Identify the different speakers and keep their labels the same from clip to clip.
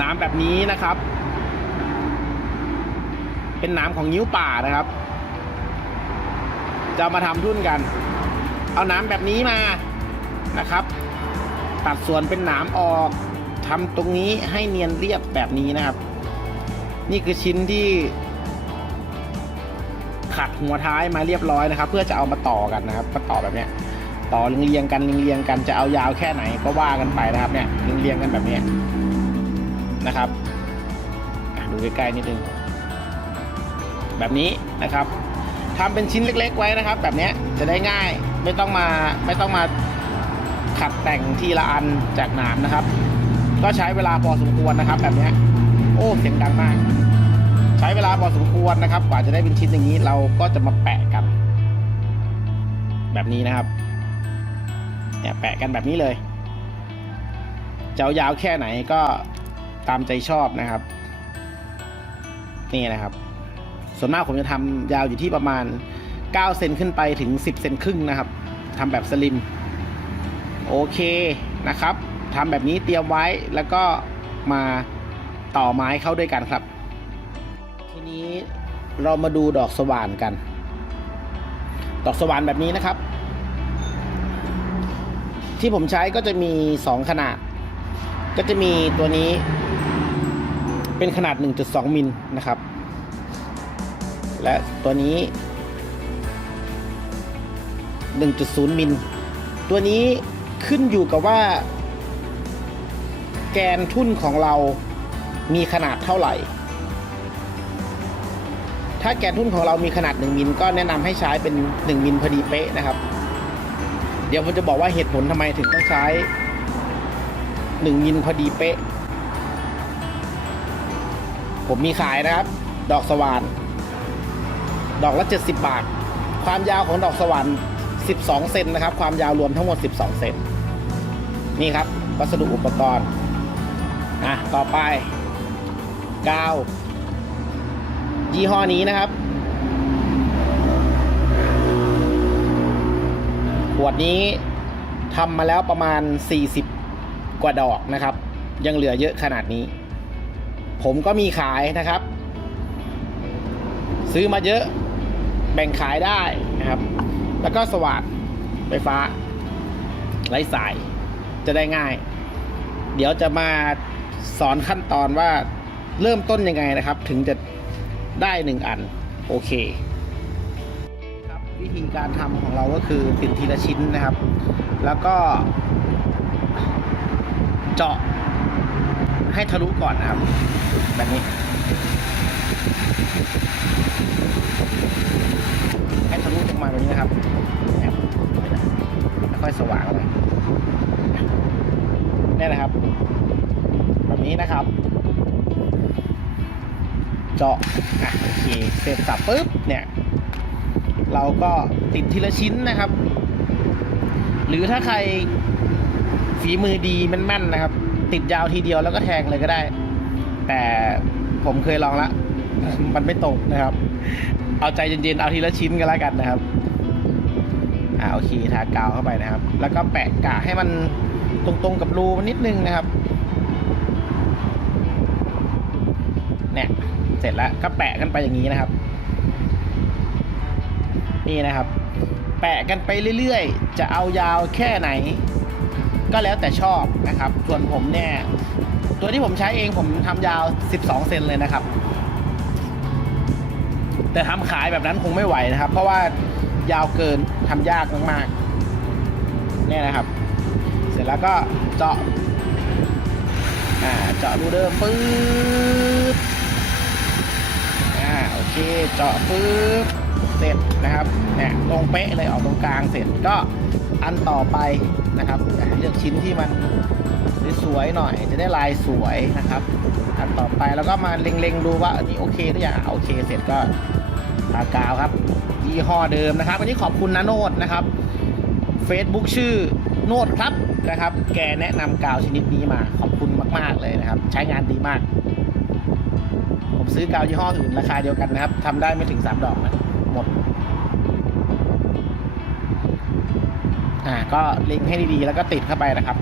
Speaker 1: น้ำแบบนี้นะครับ เป็นน้ำของนิ้วป่านะครับ จะมาทำทุ่นกัน เอาน้ำแบบนี้มานะครับ ตัดส่วนเป็นหนาออกทำตรงนี้ให้เนียนเรียบแบบนี้นะครับ นี่คือชิ้นที่ขัดหัวท้ายมาเรียบร้อยนะครับ เพื่อจะเอามาต่อกันนะครับมาต่อแบบเนี้ยต่อเรียงๆกันเรียงๆกันจะเอายาวแค่ไหนก็ว่ากันไปนะครับเนี่ยเรียงๆกันแบบเนี้ย นะครับดูใกล้ๆนิดนึงแบบนี้นะครับทำเป็นชิ้นเล็ก ๆ ไว้นะครับ แบบนี้จะได้ง่ายไม่ต้องมาไม่ต้องมาขัดแต่งทีละอันจากหนามนะครับ ก็ใช้เวลาพอสมควรนะครับ แบบนี้โอ้เสียงดังมาก ใช้เวลาพอสมควรนะครับ กว่าจะได้เป็นชิ้นอย่างนี้ เราก็จะมาแปะกัน แบบนี้นะครับเนี่ยแปะกันแบบนี้เลยจะยาวแค่ไหนก็ ตามใจชอบนะครับ นี่นะครับ ส่วนมากผมจะทำยาวอยู่ที่ประมาณ 9 เซนขึ้นไปถึง 10 เซนครึ่งนะครับทำแบบสลิม โอเคนะครับทำแบบนี้เตรียมไว้แล้วก็มาต่อไม้เข้าด้วยกันครับ ทีนี้เรามาดูดอกสว่านกัน ดอกสว่านแบบนี้นะครับ ที่ผมใช้ก็จะมี 2 ขนาด ก็จะมีตัวนี้ เป็นขนาด 1.2 มิลนะครับ และตัวนี้ 1.0 มิล ตัวนี้ขึ้นอยู่กับว่า แกนทุ่นของเรามีขนาดเท่าไหร่ ถ้าแกนทุ่นของเรามีขนาด 1 มิล ก็แนะนำให้ใช้เป็น 1 มิลพอดีเป๊ะนะครับ เดี๋ยวผมจะบอกว่าเหตุผลทำไมถึงต้องใช้ 1 มิลพอดีเป๊ะ ผมมีขายนะครับ ดอกสว่าน ดอกละ 70 บาท ความยาวของดอกสว่าน12 เซนนะครับ ความยาวรวมทั้งหมด 12 เซนนี่ครับ วัสดุอุปกรณ์อะต่อไปกาวยี่ห้อนี้นะครับ ขวดนี้ทำมาแล้วประมาณ 40 กว่าดอกนะครับ ยังเหลือเยอะขนาดนี้ ผมก็มีขายนะครับ ซื้อมาเยอะแบ่งขายได้นะครับ แล้วก็สว่านไฟฟ้าไร้สายจะได้ง่าย เดี๋ยวจะมาสอนขั้นตอนว่าเริ่มต้นยังไงนะครับ ถึงจะได้หนึ่งอัน โอเคครับวิธีการทำของเราก็คือติดทีละชิ้นนะครับ แล้วก็ เจาะ ให้ทะลุก่อนนะครับ แบบนี้ ให้ทะลุลงมาแบบนี้นะครับแล้วค่อยสว่างเลยนี่ยนะครับ แบบนี้นะครับ เจาะอะโอเคเสร็จสับปุ๊บเนี่ยเราก็ติดทีละชิ้นนะครับ หรือถ้าใครฝีมือดีแม่นๆนะครับ ติดยาวทีเดียวแล้วก็แทงเลยก็ได้ แต่ผมเคยลองละ มันไม่ตรงนะครับ เอาใจเย็นๆ เอาทีละชิ้นกันแล้วกันนะครับ อ่าโอเคทากาวเข้าไปนะครับ แล้วก็แปะกะให้มันตรงๆกับรูมันนิดนึงนะครับเนี่ยเสร็จแล้วก็แปะกันไปอย่างนี้นะครับ นี่นะครับ แปะกันไปเรื่อยๆ จะเอายาวแค่ไหน ก็แล้วแต่ชอบนะครับ ส่วนผมเนี่ย ตัวที่ผมใช้เองผมทำยาว 12 เซนเลยนะครับ แต่ทำขายแบบนั้นคงไม่ไหวนะครับ เพราะว่ายาวเกินทำยากมากๆ เนี่ยนะครับ เสร็จแล้วก็เจาะอ่าเจาะรูเดิมปึ๊บอ่าโอเค เจาะปึ๊บ เสร็จนะครับเนี่ยตรงเป๊ะเลยออกตรงกลางเสร็จก็อันต่อไปนะครับเลือกชิ้นที่มันสวยๆหน่อย จะได้ลายสวยนะครับ อันต่อไปแล้วก็มาเล็งๆดูว่าอันนี้โอเคหรือยังโอเคเสร็จก็ทากาวครับยี่ห้อเดิมนะครับวันนี้ขอบคุณนะโนดนะครับ Facebook ชื่อโนดครับนะครับ แกแนะนำกาวชนิดนี้มาขอบคุณมาก ๆ เลยนะครับ ใช้งานดีมาก ผมซื้อกาวยี่ห้ออื่นราคาเดียวกันนะครับทำได้ไม่ถึง 3 ดอกนะ หมด อ่า ก็เล็งให้ดีๆ แล้วก็ติดเข้าไปนะครับ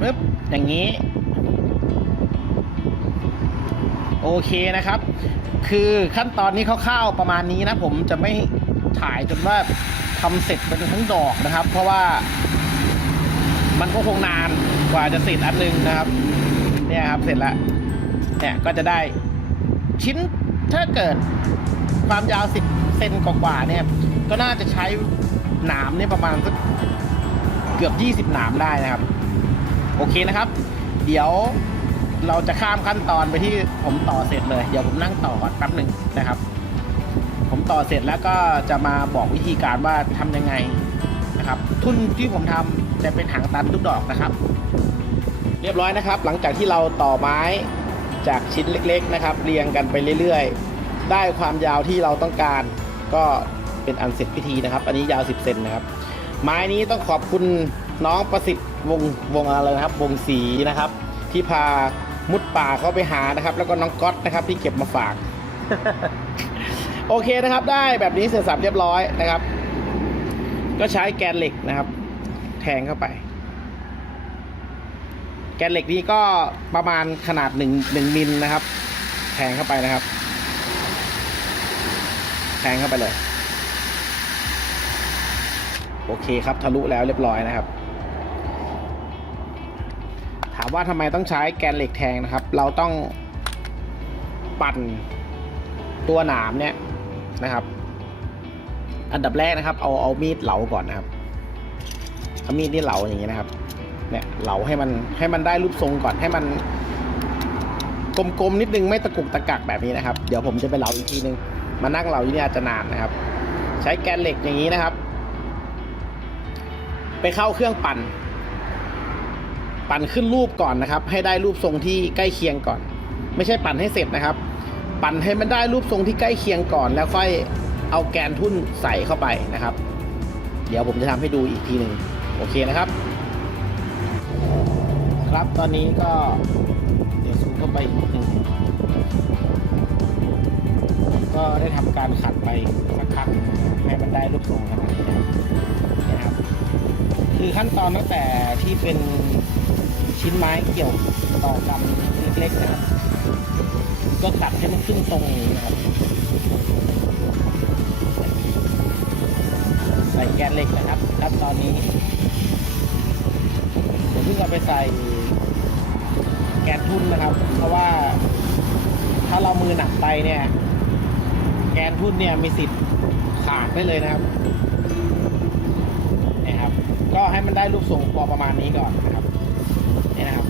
Speaker 1: ปึ๊บอย่างนี้ โอเคนะครับ คือขั้นตอนนี้คร่าวๆประมาณนี้นะ ผมจะไม่ถ่ายจนว่าทำเสร็จเป็นทั้งดอกนะครับ เพราะว่ามันก็คงนานกว่าจะเสร็จอันหนึงนะครับ เนี่ยครับเสร็จแล้วเนี่ยก็จะได้ชิ้น ถ้าเกิดความยาว 10 เซนกว่าๆเนี่ย ก็น่าจะใช้หนามเนี่ยประมาณสักเกือบ 20 หนามได้นะครับ โอเคนะครับ เดี๋ยวเราจะข้ามขั้นตอนไปที่ผมต่อเสร็จเลย เดี๋ยวผมนั่งต่อก่อนแป๊บหนึ่งนะครับ ผมต่อเสร็จแล้วก็จะมาบอกวิธีการว่าทำยังไงนะครับ ทุนที่ผมทำจะเป็นหางตันทุกดอกนะครับ เรียบร้อยนะครับ หลังจากที่เราต่อไม้ จากชิ้นเล็กๆนะครับ เรียงกันไปเรื่อยๆ ได้ความยาวที่เราต้องการ ก็เป็นอันเสร็จพิธีนะครับ อันนี้ยาว 10เซนนะครับ ไม้นี้ต้องขอบคุณน้องประสิทธิ์วงวงอะไรนะครับ วงสีนะครับ ที่พามุดป่าเข้าไปหานะครับ แล้วก็น้องก๊อตนะครับที่เก็บมาฝาก โอเคนะครับ ได้แบบนี้เสร็จสับเรียบร้อยนะครับ ก็ใช้แกนเหล็กนะครับ แทงเข้าไป แกนเหล็กนี้ก็ประมาณขนาดหนึ่งหนึ่งมิลนะครับ แทงเข้าไปนะครับ แทงเข้าไปเลย โอเคครับทะลุแล้วเรียบร้อยนะครับ ถามว่าทำไมต้องใช้แกนเหล็กแทงนะครับ เราต้องปั่นตัวหนามเนี่ยนะครับ อันดับแรกนะครับ เอาเอามีดเหลาก่อนนะครับเอามีดนี่เหลาอย่างนี้นะครับ เนี่ยเหลาให้มันให้มันได้รูปทรงก่อนให้มันกลมๆนิดนึงไม่ตะกุกตะกักแบบนี้นะครับ เดี๋ยวผมจะไปเหลาอีกทีนึงมานั่งเหลาอยู่นี่อาจจะนานนะครับ ใช้แกนเหล็กอย่างนี้นะครับ ไปเข้าเครื่องปั่น ปั่นขึ้นรูปก่อนนะครับ ให้ได้รูปทรงที่ใกล้เคียงก่อน ไม่ใช่ปั่นให้เสร็จนะครับ ปั่นให้มันได้รูปทรงที่ใกล้เคียงก่อน แล้วค่อยเอาแกนทุ่นใส่เข้าไปนะครับ เดี๋ยวผมจะทำให้ดูอีกทีหนึ่งโอเคนะครับ ครับตอนนี้ก็เดี๋ยวซูมเข้าไปอีกนิดนึงก็ได้ทำการขัดไปสักพักให้มันได้รูปทรงขนาดนี้นะครับ คือขั้นตอนตั้งแต่ที่เป็นชิ้นไม้เกี่ยวต่อกันเล็กๆนะครับก็ขัดให้มันขึ้นตรงอย่างนี้นะครับใส่แกนเหล็กนะครับขั้นตอนนี้ ไปใส่แกนทุ่นนะครับ เพราะว่าถ้าเรามือหนักไปเนี่ย แกนทุ่นเนี่ยมีสิทธิ์ขาดได้เลยนะครับนี่ครับ ก็ให้มันได้รูปทรงพอประมาณนี้ก่อนนะครับนี่นะครับ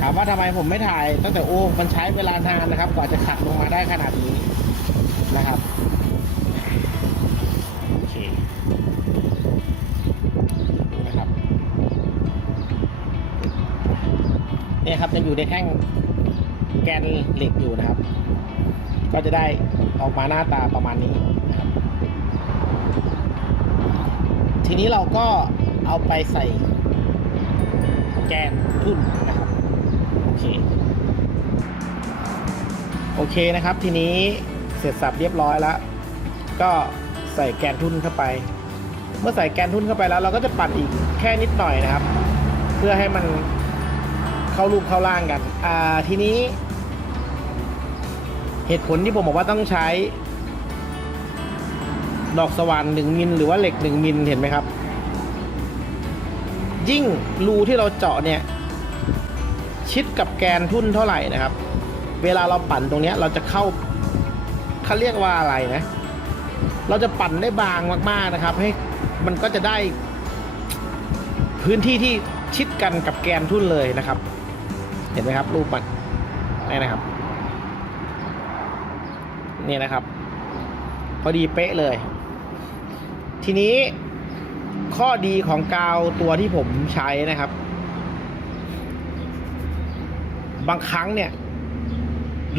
Speaker 1: ถามว่าทำไมผมไม่ถ่ายตั้งแต่โอ้มันใช้เวลานานนะครับกว่าจะขัดลงมาได้ขนาดนี้นะครับ นะครับ จะอยู่ในแท่งแกนเหล็กอยู่นะครับ ก็จะได้ออกมาหน้าตาประมาณนี้นะครับ ทีนี้เราก็เอาไปใส่แกนทุ่นนะครับ โอเค โอเคนะครับ ทีนี้เสร็จสับเรียบร้อยแล้ว ก็ใส่แกนทุ่นเข้าไป เมื่อใส่แกนทุ่นเข้าไปแล้ว เราก็จะปั่นอีกแค่นิดหน่อยนะครับ เพื่อให้มัน เข้ารูปเข้าร่างกัน อ่าทีนี้ เหตุผลที่ผมบอกว่าต้องใช้ ดอกสว่านหนึ่งมิลหรือว่าเหล็กหนึ่งมิลเห็นไหมครับ ยิ่งรูที่เราเจาะเนี่ย ชิดกับแกนทุ่นเท่าไหร่นะครับ เวลาเราปั่นตรงนี้เราจะเข้าเขาเรียกว่าอะไรนะ เราจะปั่นได้บางมากๆนะครับ ให้มันก็จะได้พื้นที่ที่ชิดกันกับแกนทุ่นเลยนะครับ เห็นไหมครับรูปมันนี่นะครับ นี่นะครับ พอดีเป๊ะเลย ทีนี้ข้อดีของกาวตัวที่ผมใช้นะครับ บางครั้งเนี่ย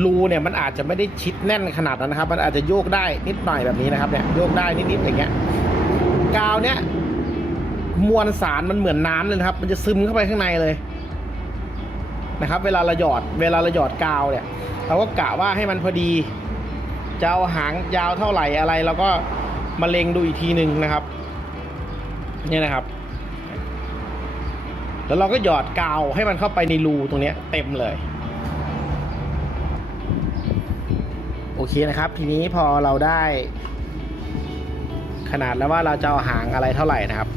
Speaker 1: รูเนี่ยมันอาจจะไม่ได้ชิดแน่นขนาดนั้นนะครับ มันอาจจะโยกได้นิดหน่อยแบบนี้นะครับเนี่ยโยกได้นิดๆอย่างเงี้ยกาวเนี่ยมวลสารมันเหมือนน้ำเลยครับ มันจะซึมเข้าไปข้างในเลย นะครับ เวลาเราหยอดเวลาเราหยอดกาวเนี่ยเราก็กะว่าให้มันพอดีจะเอาหางยาวเท่าไหร่อะไรเราก็มาเล็งดูอีกทีหนึ่งนะครับเนี่ยนะครับ แล้วเราก็หยอดกาวให้มันเข้าไปในรูตรงนี้เต็มเลย โอเคนะครับ ทีนี้พอเราได้ ขนาดแล้วว่าเราจะเอาหางอะไรเท่าไหร่นะครับ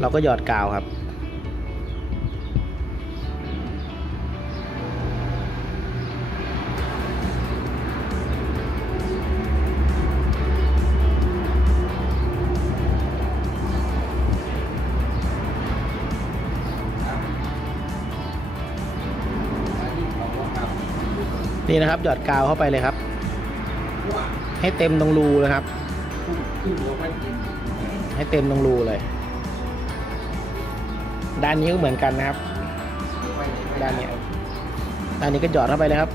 Speaker 1: เราก็หยอดกาวครับ นี่นะครับหยอดกาวเข้าไปเลยครับ ให้เต็มตรงรูนะครับ ให้เต็มตรงรูเลย ด้านนี้ก็เหมือนกันนะครับ ด้านนี้ด้านนี้ก็หยอดเข้าไปเลยครับ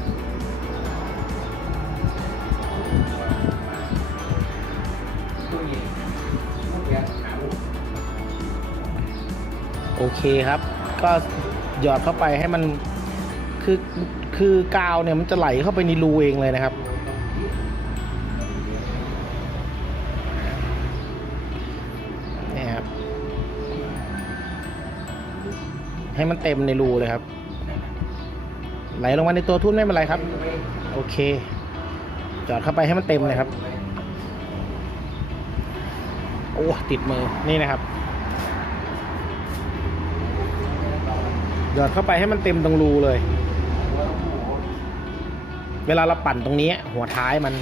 Speaker 1: โอเคครับ ก็หยอดเข้าไปให้มันคือ คือกาวเนี่ยมันจะไหลเข้าไปในรูเองเลยนะครับ นี่ครับ ให้มันเต็มในรูเลยครับ ไหลลงมาในตัวทุ่นไม่เป็นไรครับ โอเค จอดเข้าไปให้มันเต็มเลยครับ โอ้ติดมือ นี่นะครับหยอดเข้าไปให้มันเต็มตรงรูเลย เวลาเราปั่นตรงนี้ หัวท้ายมัน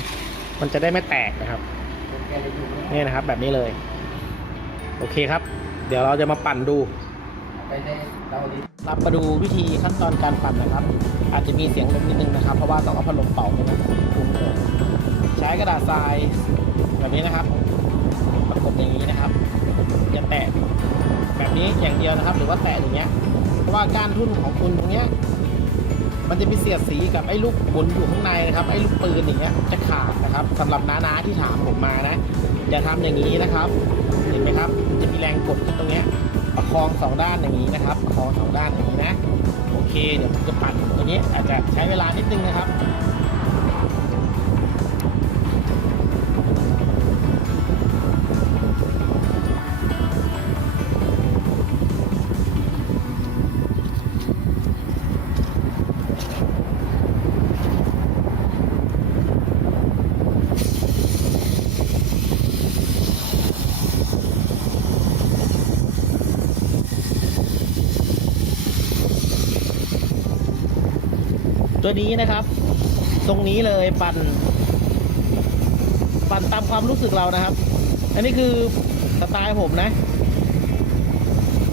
Speaker 1: มันจะได้ไม่แตกนะครับนี่นะครับแบบนี้เลย โอเคครับ เดี๋ยวเราจะมาปั่นดูรับมาดูวิธีขั้นตอนการปั่นนะครับ อาจจะมีเสียงลมนิดนึงนะครับ เพราะว่าต้องเอาพัดลมเป่าไปนะใช้กระดาษทรายแบบนี้นะครับประกบอย่างนี้นะครับอย่าแตะแบบนี้อย่างเดียวนะครับ หรือว่าแตะอย่างเงี้ยเพราะว่าก้านทุ่นของคุณตรงเนี้ย มันจะมีเสียดสีกับไอ้ลูกหมุนอยู่ข้างในนะครับไอ้ลูกปืนอย่างเงี้ยจะขาดนะครับสำหรับน้าๆที่ถามผมมานะอย่าทำอย่างนี้นะครับเห็นไหมครับ จะมีแรงกดตรงเนี้ยประคองสองด้านอย่างนี้นะครับประคองสองด้านอย่างนี้นะโอเคเดี๋ยวผมจะปั่นตัวนี้อาจจะใช้เวลานิดนึงนะครับ ตัวนี้นะครับ ตรงนี้เลยปั่น ปั่นตามความรู้สึกเรานะครับ อันนี้คือสไตล์ผมนะ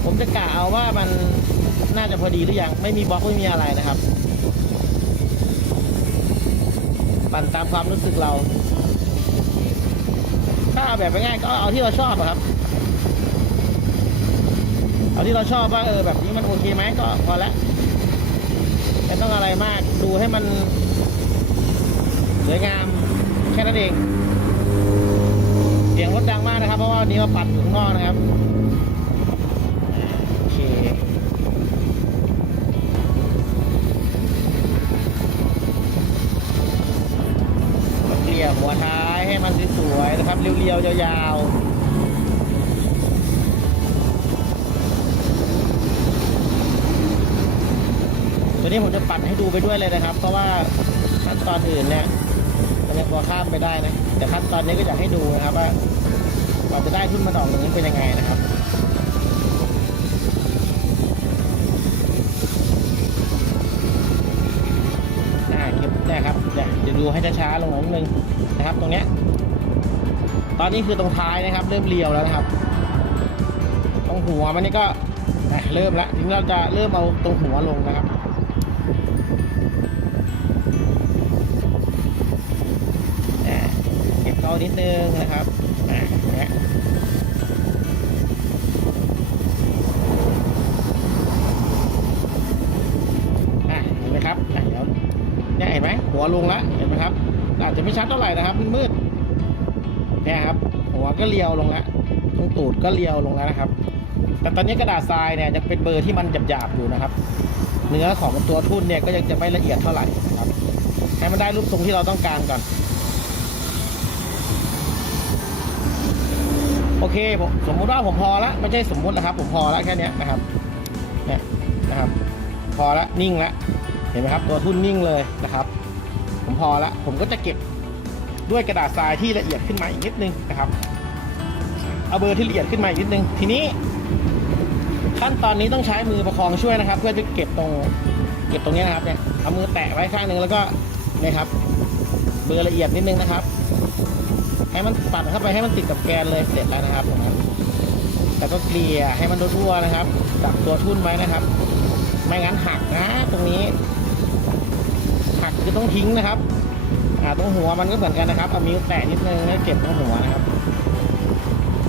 Speaker 1: ผมจะกะเอาว่ามันน่าจะพอดีหรือยัง ไม่มีบล็อกไม่มีอะไรนะครับ ปั่นตามความรู้สึกเรา ถ้าเอาแบบง่ายก็เอาที่เราชอบอะครับ เอาที่เราชอบว่าเออแบบนี้มันโอเคไหมก็พอและ ไม่ต้องอะไรมาก ดูให้มันสวยงามแค่นั้นเอง เสียงรถดังมากนะครับ เพราะว่าวันนี้เราปั่นอยู่ข้างนอกนะครับโอเคเกลี่ยหัวท้ายให้มันสวยๆนะครับ เรียวๆ ยาว นี้ผมจะปั่นให้ดูไปด้วยเลยนะครับ เพราะว่าขั้นตอนอื่นเนี่ยมันยังพอข้ามไปได้นะ แต่ขั้นตอนนี้ก็อยากให้ดูนะครับว่าเราจะได้ทุ่นมาดอกตรงนี้เป็นยังไงนะครับอ่าเก็บได้ครับเดี๋ยวดูให้ช้าๆลงนิดนึงนะครับ ตรงเนี้ยตอนนี้คือตรงท้ายนะครับ เริ่มเรียวแล้วนะครับตรงหัวมันนี่ก็เริ่มแล้วทีนี้เราจะเริ่มเอาตรงหัวลงนะครับ นิดนึงนะครับเห็นไหมครับเดี๋ยวเนี่ยเห็นไหมหัวลงแล้วเห็นไหมครับ อาจจะไม่ชัดเท่าไหร่นะครับมืดๆเนี่ยครับ หัวก็เรียวลงแล้วตรงตูดก็เรียวลงแล้วนะครับ แต่ตอนนี้กระดาษทรายเนี่ยจะเป็นเบอร์ที่มันหยาบๆอยู่นะครับ เนื้อของตัวทุ่นเนี่ยก็ยังจะไม่ละเอียดเท่าไหร่นะครับให้มันได้รูปทรงที่เราต้องการก่อน โอเคผมสมมุติว่าผมพอละไม่ใช่สมมุตินะครับผมพอละแค่นี้นะครับเนี่ยนะครับ พอละนิ่งละเห็นไหมครับ ตัวทุ่นนิ่งเลยนะครับ ผมพอละผมก็จะเก็บด้วยกระดาษทรายที่ละเอียดขึ้นมาอีกนิดนึงนะครับ เอาเบอร์ที่ละเอียดขึ้นมาอีกนิดนึง ทีนี้ ขั้นตอนนี้ต้องใช้มือประคองช่วยนะครับ เพื่อจะเก็บตรงเก็บตรงนี้นะครับเนี่ยเอามือแตะไว้ข้างหนึ่งแล้วก็นี่ครับ เบอร์ละเอียดนิดนึงนะครับ ให้มันปั่นเข้าไปให้มันติดกับแกนเลยเสร็จแล้วนะครับตรงนั้นแล้วก็เกลี่ยให้มันทั่วๆนะครับจับตัวทุ่นไว้นะครับ ไม่งั้นหักนะตรงนี้ หักคือต้องทิ้งนะครับอ่าตรงหัวมันก็เหมือนกันนะครับเอานิ้วแตะนิดนึงแล้วเก็บตรงหัวนะครับ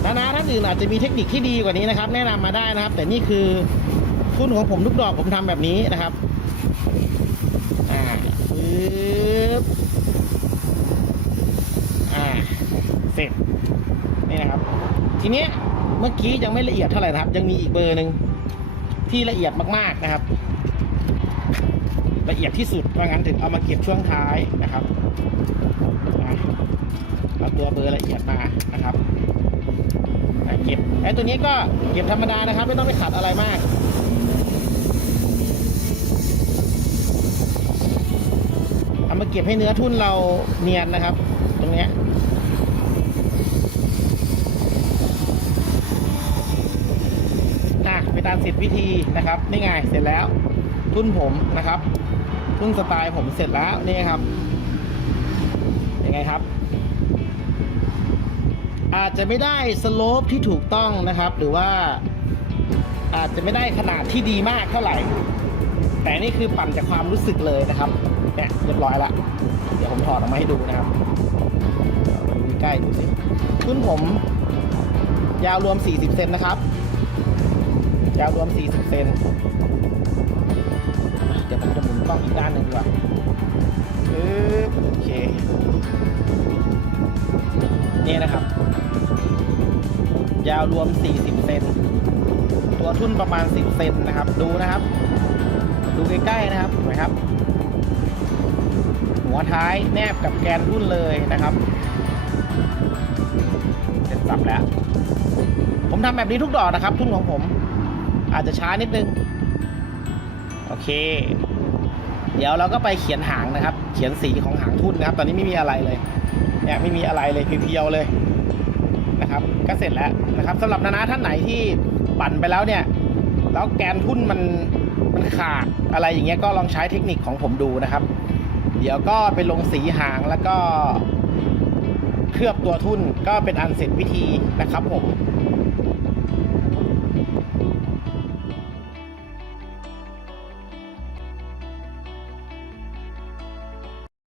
Speaker 1: นานาท่านอื่นอาจจะมีเทคนิคที่ดีกว่านี้นะครับ แนะนำมาได้นะครับ แต่นี่คือทุ่นของผมทุกดอกผมทำแบบนี้นะครับ อ่าปึ๊บอ่า เสร็จนี่นะครับ ทีนี้เมื่อกี้ยังไม่ละเอียดเท่าไหร่นะครับ ยังมีอีกเบอร์หนึ่งที่ละเอียดมากๆนะครับ ละเอียดที่สุดว่างั้นถึงเอามาเก็บช่วงท้ายนะครับเอาตัวเบอร์ละเอียดมานะครับเก็บไอ้ตัวนี้ก็เก็บธรรมดานะครับ ไม่ต้องไปขัดอะไรมากเอามาเก็บให้เนื้อทุ่นเราเนียนนะครับ ตรงเนี้ย อะไปตามสิทธิวิธีนะครับนี่ไงเสร็จแล้วทุ่นผมนะครับทุ่นสไตล์ผมเสร็จแล้วนี่ครับยังไงครับ อาจจะไม่ได้สโลปที่ถูกต้องนะครับ หรือว่าอาจจะไม่ได้ขนาดที่ดีมากเท่าไหร่ แต่นี่คือปั่นจากความรู้สึกเลยนะครับเนี่ยเรียบร้อยละเดี๋ยวผมถอดออกมาให้ดูนะครับ กล้ดูสิทุ่นผม ยาวรวม 40 เซนนะครับ ยาวรวม 40 เซนเดี๋ยวผมจะหมุนกล้องอีกด้านหนึ่งดีกว่าปึ๊บโอเค นี่นะครับ ยาวรวม 40 เซน ตัวทุ่นประมาณ 10 เซนนะครับ ดูนะครับ ดูใกล้ๆนะครับเห็นไหมครับ หัวท้ายแนบกับแกนทุ่นเลยนะครับ จับแล้ว ผมทำแบบนี้ทุกดอกนะครับ ทุ่นของผม อาจจะช้านิดนึง โอเค เดี๋ยวเราก็ไปเขียนหางนะครับ เขียนสีของหางทุ่นนะครับ ตอนนี้ไม่มีอะไรเลย เนี่ยไม่มีอะไรเลยเพียวๆเลยนะครับ ก็เสร็จแล้วนะครับสำหรับนานาท่านไหนที่ปั่นไปแล้วเนี่ย แล้วแกนทุ่นมันมันขาดอะไรอย่างเงี้ยก็ลองใช้เทคนิคของผมดูนะครับ เดี๋ยวก็ไปลงสีหางแล้วก็ เคลือบตัวทุ่นก็เป็นอันเสร็จวิธีนะครับผม